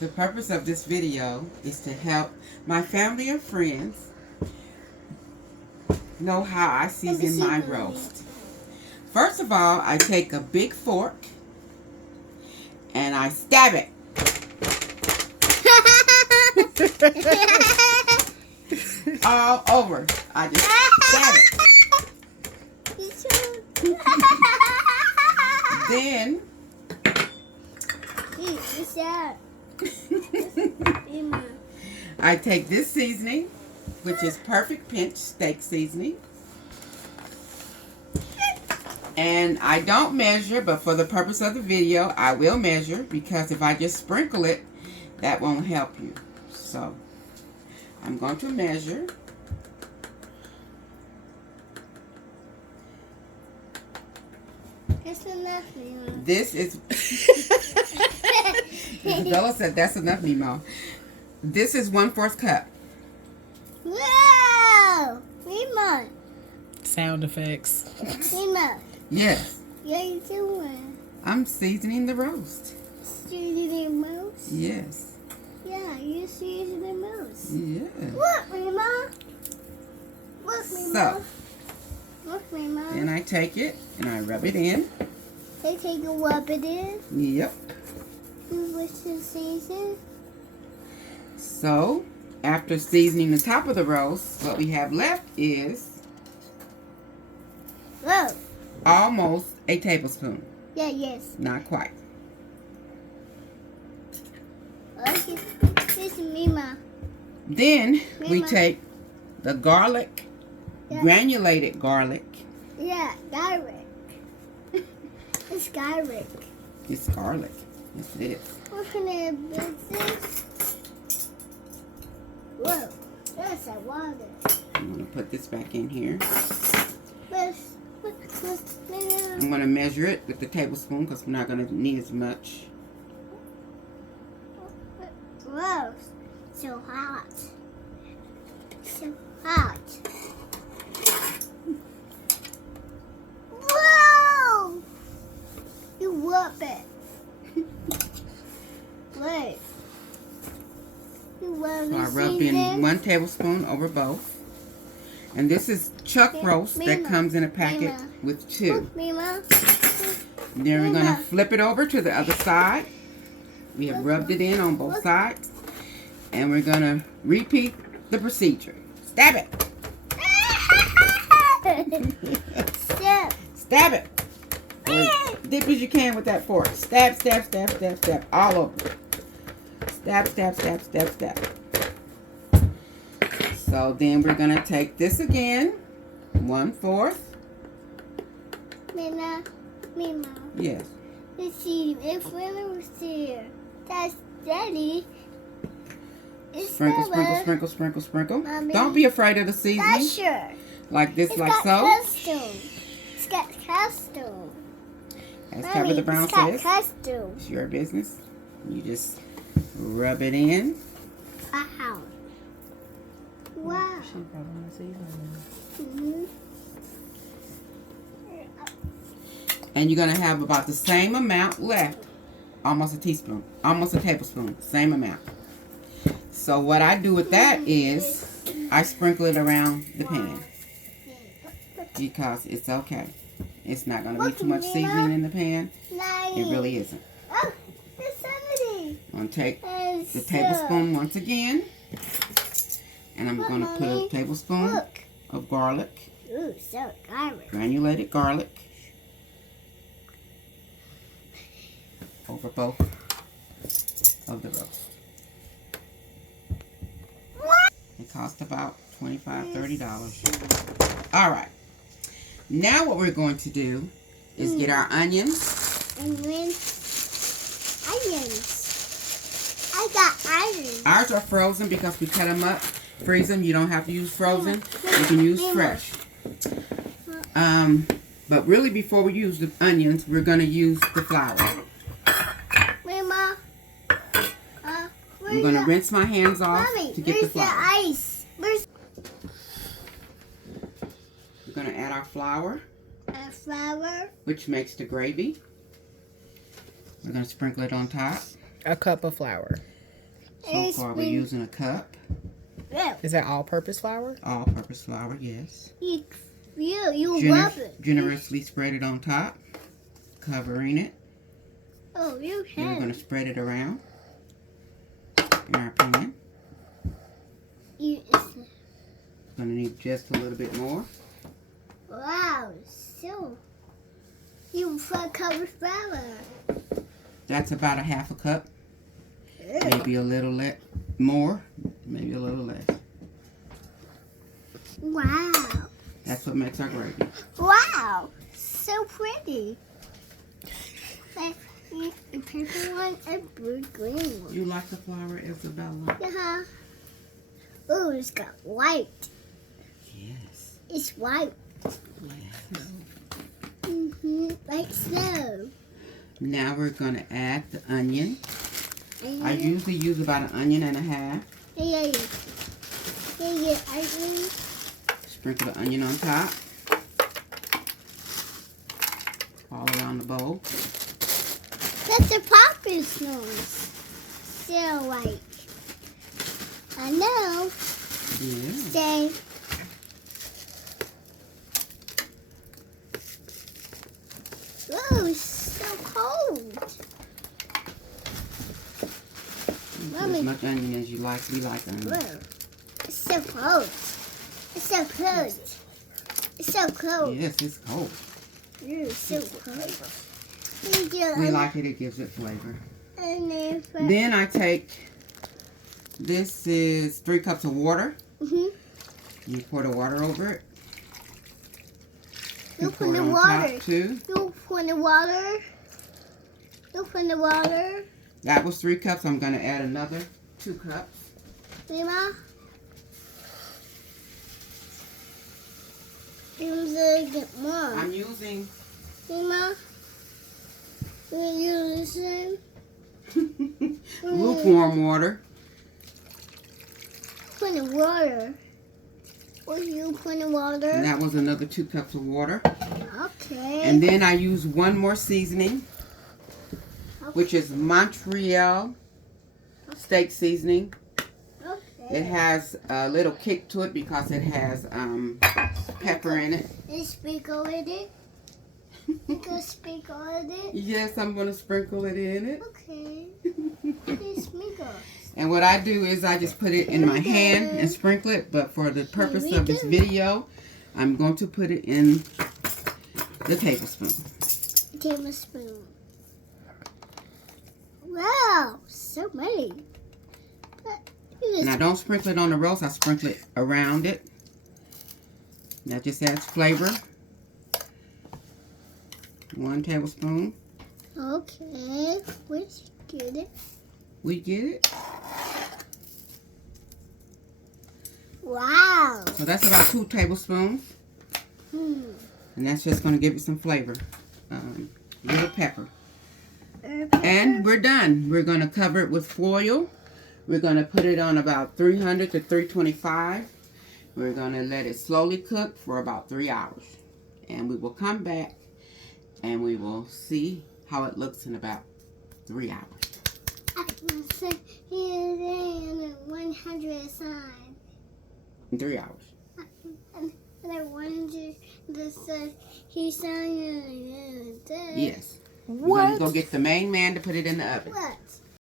The purpose of this video is to help my family and friends know how I season my roast. First of all, I take a big fork and I stab it. All over. I just stab it. Then I take this seasoning, which is Perfect Pinch steak seasoning. And I don't measure, but for the purpose of the video, I will measure, because if I just sprinkle it, that won't help you. So I'm going to measure. That's enough, Mima. This is Bella said that's enough, Mimo. This is 1/4 cup. Wow! Mima! Sound effects. Mima! Yes, What are you doing? I'm seasoning the roast. Seasoning mouse? Yes. Yeah, you seasoning mouse. Yeah. Look, Mima! Look, Mima! So, Look, Mima! then I take it and I rub it in. They take a rub it in. Yep. You wish to season? So, after seasoning the top of the roast, what we have left is Whoa! almost a tablespoon. Yeah, yes. Not quite. Okay. This is Mima. Then we Mama. take the garlic, Yeah. granulated garlic. Yeah, garlic. It's garlic. It's garlic. Yes, it is. What kind of business? Whoa, that's a water. I'm going to put this back in here. Mima. I'm going to measure it with the tablespoon because we're not going to need as much. Whoa, so hot. So hot. Whoa! You whoop it. Wait. You want So I to rub see in this? 1 tablespoon over both. And this is chuck Okay, roast that Mima, comes in a packet Mima. with 2. Look, Mima. Then we're going to Mima. flip it over to the other side. We have rubbed it in on both sides. And we're going to repeat the procedure. Stab it. Step. Stab it. Or dip as you can with that fork. Stab, stab, stab, stab, stab. All over. Stab, stab, stab, stab, stab. So then we're going to take this again. 1/4. Mima. Mima. Yes. Let's see if Willow was here. That's Daddy. It's Sprinkle, sprinkle, Bella. sprinkle, sprinkle, sprinkle. Mommy. Don't be afraid of the seasoning. That's sure. Like this, It's like got so. custom. It's got custom. As Mommy, Cover the Brown it's got says, custom. it's your business. You just rub it in. Wow. Wow. She probably want to season Mm-hmm. And you're going to have about the same amount left. Almost a teaspoon. Almost a tablespoon. Same amount. So what I do with that is I sprinkle it around the pan. Because it's okay. It's not going to be too much seasoning in the pan. It really isn't. Oh, there's somebody. I'm going to take There's the tablespoon once again. And I'm Look, going to put a Mommy. tablespoon Look. of garlic. Ooh, so garlic. Granulated garlic. Over both of the roast. What? It cost about $25, $30. All right. Now what we're going to do is get our onions. And then onions. I got onions. Ours are frozen because we cut them up, freeze them. You don't have to use frozen. You can use fresh. But really before we use the onions, we're going to use the flour. Mama. I'm going to rinse my hands off Mommy, to get the where's the flour. ice? Where's We're going to add our flour, flour? which makes the gravy. We're going to sprinkle it on top. A cup of flour. So far, we're using a cup. Yeah. Is that all-purpose flour? All-purpose flour, yes. You love it. Generously spread it on top, covering it. Oh, you Then we're have going to spread it around in our pan. it's Going to need just a little bit more. wow, so you put covered flour. That's about a half a cup. Maybe a little more, maybe a little less. Wow. That's what makes our gravy. Wow, so pretty. Like a purple one and blue green one. You like the flour, Isabella? Yeah. Oh, it's got white. Yes. It's white. Yes. Like snow. Now we're going to add the onion. And I usually use about an onion and a half. yeah. I mean, Sprinkle the onion on top. All around the bowl. that's a poppy's nose. So white. I know. Yeah. Say. Oh, it's so cold. Put as much onion as you like. We like onion. Whoa. It's so cold. It's so cold. It's so cold. Yes, it's cold. It's so cold. We like it. It gives it flavor. And Then I take, this is 3 cups of water. You pour the water over it. You pour put it the on water. top too. You put the water. You put the water. That was 3 cups. I'm going to add another 2 cups. Mama. Get more. I'm using Mama. You listen. lukewarm water. Put the water. Will you put the water? And that was another 2 cups of water. Okay. And then I use one more seasoning, which is Montreal steak seasoning. Okay. It has a little kick to it because it has pepper in it. And sprinkle in it. You can sprinkle in it. Yes, I'm going to sprinkle it in it. Okay. You sprinkle. And what I do is I just put it in my hand and sprinkle it. But for the purpose of this video, I'm going to put it in the tablespoon. Tablespoon. Wow, so many. And I don't sprinkle it on the roast. I sprinkle it around it. That just adds flavor. 1 tablespoon. Okay, let's get it. We get it? Wow. So that's about 2 tablespoons. And that's just going to give it some flavor. Little pepper. And we're done. We're going to cover it with foil. We're going to put it on about 300 to 325. We're going to let it slowly cook for about 3 hours. And we will come back and we will see how it looks in about 3 hours. I can say here's 100 sign. In 3 hours. And then 100 that says he's saying Yes. We're What? going to go get the main man to put it in the oven. what?